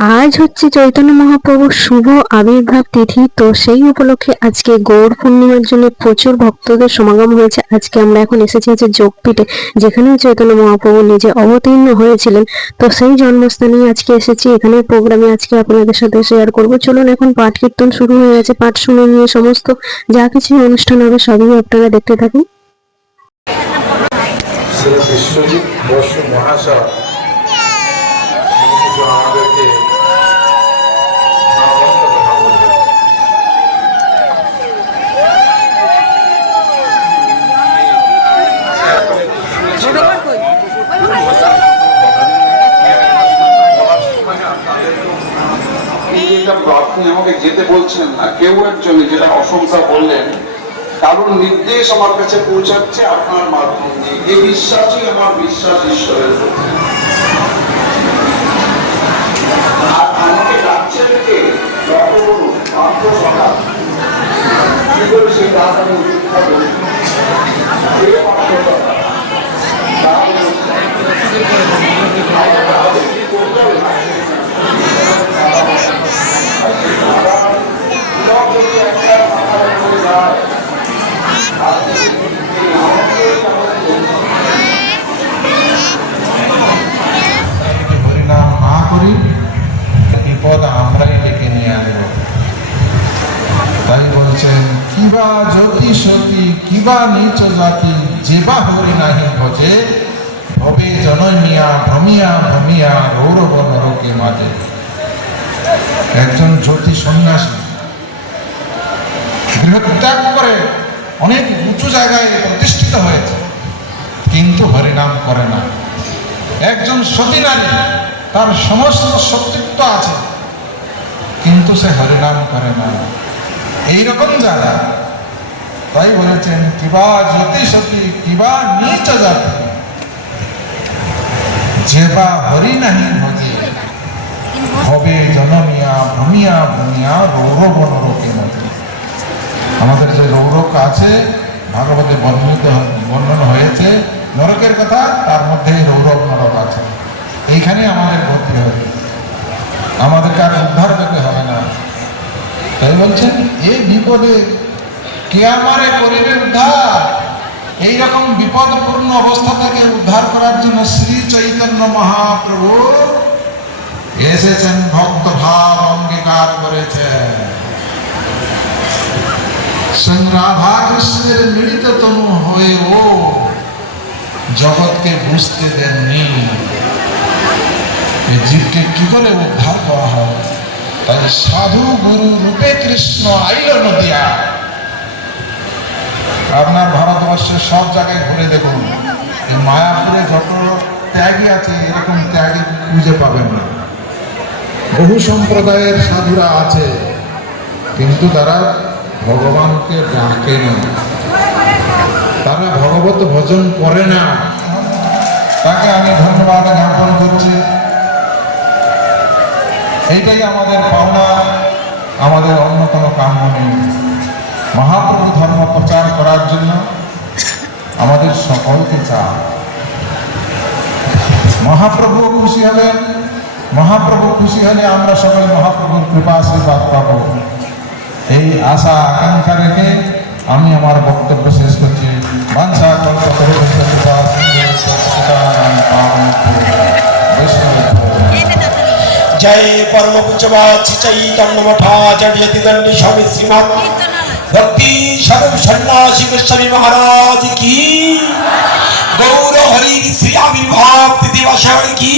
আজ হচ্ছে চৈতন্য মহাপ্রভুর শুভ আবির্ভাব তিথি। তো সেই উপলক্ষে আজকে গৌর পূর্ণিমার জন্য প্রচুর ভক্তদের সমাগম হয়েছে। আজকে আমরা এখন এসেছি হচ্ছে যোগপীঠে, যেখানে চৈতন্য মহাপ্রভু নিজে অবতীর্ণ হয়েছিলেন। তো সেই জন্মস্থানে আজকে এসেছি। এখানে প্রোগ্রামে আজকে আপনাদের সাথে শেয়ার করব। চলুন, এখন পাঠ কীর্তন শুরু হয়ে গেছে। পাঠ শুনে নিয়ে সমস্ত যা কিছু অনুষ্ঠান হবে সবই আপনারা দেখতে থাকুন। বিশ্বজিৎ বসু মহাশয় আমাদেরকে আপনি আমাকে যেতে বলছেন না, কেউ একজন যেটা অসংখ্য বললেন, কারণ নির্দেশ আমার কাছে পৌঁছাচ্ছে আপনার মাধ্যম দিয়ে। এই বিশ্বাসই আমার বিশ্বাস ঈশ্বরের প্রতি। আর আমাকে ডাকছেন কে? কি করে সেই ডাক আমি উপেক্ষা করি? হরিনাম না করি, বিপদ আমরাই ডেকে নিয়ে আসবো। তাই বলছেন, কিবা জ্যোতি সতী কিবা নিচ জাতি, যেবা হরি নাহি ভজে, ভবে জনমিয়া ভ্রমিয়া ভ্রমিয়া গৌরব নরকে মাঝে। একজন জ্যোতি সন্ন্যাসী গৃহত্যাগ করে অনেক উঁচু জায়গায় প্রতিষ্ঠিত হয়েছে, কিন্তু হরিনাম করে না। একজন সতী নারী, তার সমস্ত সতীত্ব আছে, কিন্তু সে হরিনাম করে না। এইরকম যারা, তাই বলেছেন কিবা জ্যোতি সতী কিবা নিচ জাতি, যেবা হরি নাহি ভজে, হবে জনমিয়া ভ্রমিয়া ভূমিয়া রৌরব নরকে মধ্যে। আমাদের যে রৌরক আছে, ভাগবতে বর্ণন হয়েছে নরকের কথা, তার মধ্যে রৌরব নরক আছে। এইখানে আমাদের গতি হবে, আমাদেরকে আর উদ্ধার পেতে হবে না। তাই বলছেন, এই বিপদে কে আমারে করিবে উদ্ধার? এইরকম বিপদপূর্ণ অবস্থা থেকে উদ্ধার করার জন্য শ্রী চৈতন্য মহাপ্রভু এসেছেন, ভক্ত ভাব অঙ্গীকার করেছেন। রাধা কৃষ্ণের মিলিত তনু হয়ে ও জগৎকে বুঝতে দেননি জীবকে কি করে উদ্ধার করা হয়। তাই সাধু গুরু রূপে কৃষ্ণ আইল নদিয়া। আপনার ভারতবর্ষের সব জায়গায় ঘুরে দেখুন, এই মায়াপুরে যত ত্যাগী আছে, এরকম ত্যাগী খুঁজে পাবেন না। বহু সম্প্রদায়ের সাধুরা আছে, কিন্তু তারা ভগবানকে ডাকে না, তারা ভগবত ভজন করে না। তাকে আমি ধন্যবাদ জ্ঞাপন করছি। এইটাই আমাদের পাওনা, আমাদের অন্য কোনো কাম্য নেই। মহাপ্রভু ধর্ম প্রচার করার জন্য আমাদের সকলকে চাই। মহাপ্রভু খুশি হলেন, মহাপ্রভু খুশি হলে আমরা সবাই মহাপ্রভুর কৃপা আশীর্বাদ পাবো। এই আশা আকাঙ্ক্ষা রেখে আমি আমার বক্তব্য শেষ করছি। বাঞ্ছা জয় পরম পূজ্যপাদ শ্রী চৈতন্য মঠাচার্য দ্বিদণ্ডী স্বামী শ্রীমৎ ভক্তি স্বরূপ সন্ন্যাসী গোস্বামী মহারাজ কি, গৌর হরি শ্রী আবির্ভাব দিবস কি।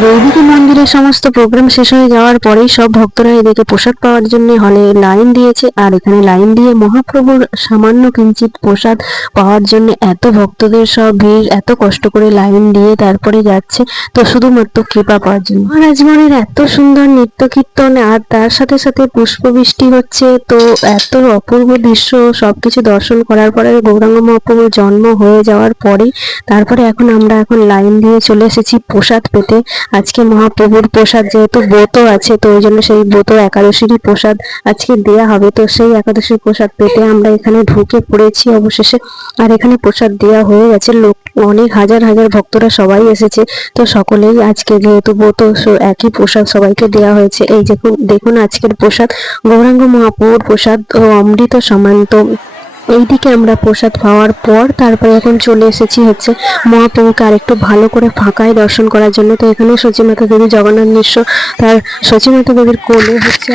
আর এইদিকে মন্দিরের সমস্ত প্রোগ্রাম শেষ হয়ে যাওয়ার পরেই সব ভক্তরা এদিকে প্রসাদ পাওয়ার জন্য হলে লাইন দিয়েছে। আর এখানে লাইন দিয়ে মহাপ্রভুর সামান্য কিঞ্চিত প্রসাদ পাওয়ার জন্য এত ভক্তদের সব ভিড়, এত কষ্ট করে লাইন দিয়ে তারপরে যাচ্ছে, তো শুধুমাত্র কৃপা পাওয়ার জন্য। মহারাজগণের এত সুন্দর নৃত্য কীর্তন আর তার সাথে সাথে পুষ্পবৃষ্টি হচ্ছে, তো এত অপূর্ব দৃশ্য সবকিছু দর্শন করার পরে গৌরাঙ্গ মহাপ্রভুর জন্ম হয়ে যাওয়ার পরে তারপরে আমরা এখন লাইন দিয়ে চলে এসেছি প্রসাদ পেতে। আজকে মহাপ্রভুর প্রসাদ যেহেতু ব্রত আছে, তো ওই জন্য সেই ব্রত একাদশীরই প্রসাদ আজকে দেয়া হবে, তো সেই একাদশীর প্রসাদ পেতে আমরা এখানে ঢুকে পড়েছি অবশেষে। আর এখানে প্রসাদ দেওয়া হয়ে গেছে, লোক অনেক হাজার হাজার ভক্তরা সবাই এসেছে, তো সকলেই আজকে যেহেতু ব্রত একই প্রসাদ সবাইকে দেওয়া হয়েছে। এই দেখুন আজকের প্রসাদ গৌরাঙ্গ মহাপ্রভুর প্রসাদ ও অমৃত সমান্ত। এইদিকে আমরা প্রসাদ পাওয়ার পর তারপরে এখন চলে এসেছি হচ্ছে মহাপ্রভুকে আর একটু ভালো করে ফাঁকায় দর্শন করার জন্য। তো এখানে সচিমাতা দেবী জগন্নাথ মিশ্র তার সচিমাতা দেবীর কোলে হচ্ছে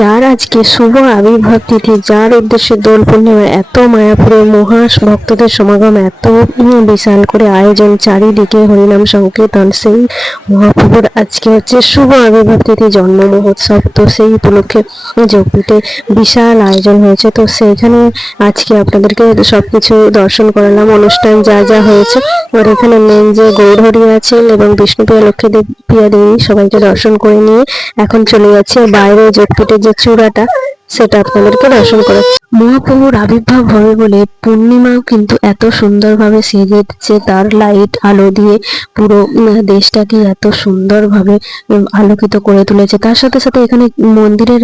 যার আজকে শুভ আবির্ভাব তিথি, যার উদ্দেশ্যে দোল পূর্ণিমা, এত মায়াপুরে মহা ভক্তদের সমাগম, এত বিশাল করে আয়োজন, চারিদিকে হরিনাম সংকীর্তন, সেই মহাপ্রভুর আজকে হচ্ছে শুভ আবির্ভাব তিথি, জন্ম মহোৎসব। তো সেই উপলক্ষে যোগপীঠে বিশাল আয়োজন হয়েছে, তো সেইখানে আজকে আপনাদেরকে সবকিছু দর্শন করালাম, অনুষ্ঠান যা যা হয়েছে। আর এখানে মেন যে গৌরহরি আছেন এবং বিষ্ণুপ্রিয়া লক্ষ্মীপ্রিয়া দেবী সবাইকে দর্শন করে নিয়ে এখন চলে যাচ্ছে বাইরে যোগপীঠের যে চূড়াটা, সেটা আপনাদেরকে দর্শন করাচ্ছি। মহাপ্রভুর আবির্ভাব হবে বলে পূর্ণিমাও কিন্তু এত সুন্দরভাবে সেজেছে, তার লাইট আলো দিয়ে পুরো দেশটাকে এত সুন্দরভাবে আলোকিত করে তুলেছে। তার সাথে সাথে এখানে মন্দিরের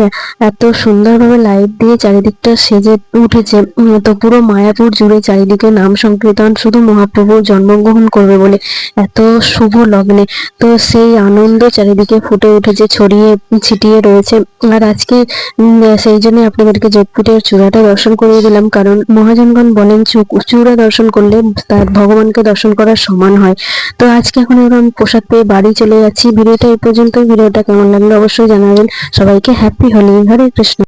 এত সুন্দরভাবে লাইট দিয়ে চারিদিকটা সেজে উঠেছে, তো পুরো মায়াপুর জুড়ে চারিদিকে নাম সংকীর্তন, শুধু মহাপ্রভু জন্মগ্রহণ করবে বলে এত শুভ লগ্নে, তো সেই আনন্দ চারিদিকে ফুটে উঠেছে, ছড়িয়ে ছিটিয়ে রয়েছে। আর আজকে সেই জন্য আপনাদেরকে যোগপীঠের চূড়াটা দর্শন করিয়ে দিলাম, কারণ মহাজনগণ বলেন চূড়া দর্শন করলে তার ভগবানকে দর্শন করার সমান হয়। তো আজকে এখন আমি প্রসাদ পেয়ে বাড়ি চলে যাচ্ছি। ভিডিওটা এই পর্যন্ত। ভিডিওটা কেমন লাগলো অবশ্যই জানাবেন। সবাইকে হ্যাপি হোলি, হরে কৃষ্ণ।